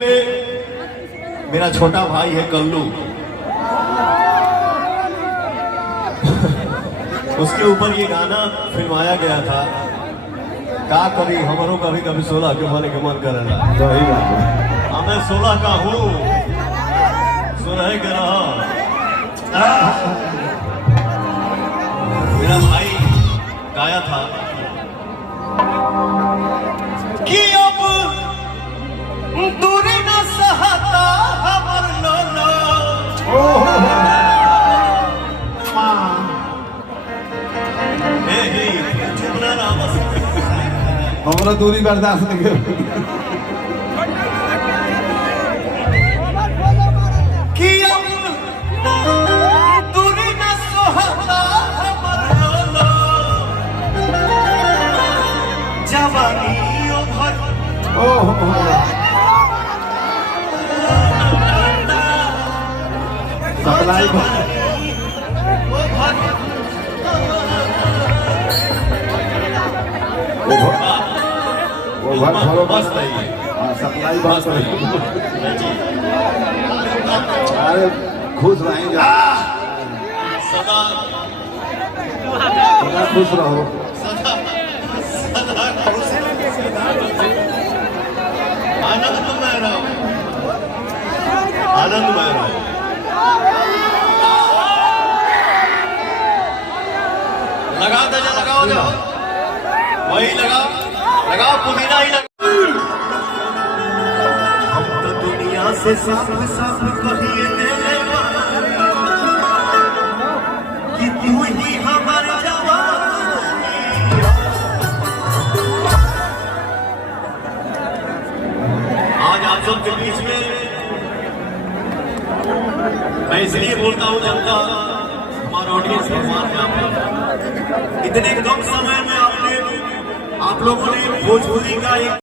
मेरा छोटा भाई है कल्लू। उसके ऊपर ये गाना फिल्माया गया था। का कभी हमारों कभी कभी 16 के माने के मन करेगा। सही बात है। मैं 16 का हूँ, 16 के रहा। मेरा भाई गाया था कि अब दूरी न सहता हमर लोलो। हमारा दूरी बर्दाश्त नहीं कर कि अब दूरी न सहता हमर लोलो। जवानी ओभर सप्लाई वो भर भरो बस नहीं। सप्लाई बात नहीं। अरे खुश रहेंगे, सदा खुश रहो। आनंदमय रहो, आनंदमय रहो। लगाओ दजा, लगाओ जाओ, वही लगाओ, लगाओ पुदीना ही लगाओ। हम तो दुनिया से साफ साफ कहिए देले कि तू ही हमार जवानी। आज आप सबके बीच में मैं इसलिए बोलता हूँ, जनता हमारा ऑडियंस भगवान में आप इतने कम समय में आप लोगों ने भोजपुरी का एक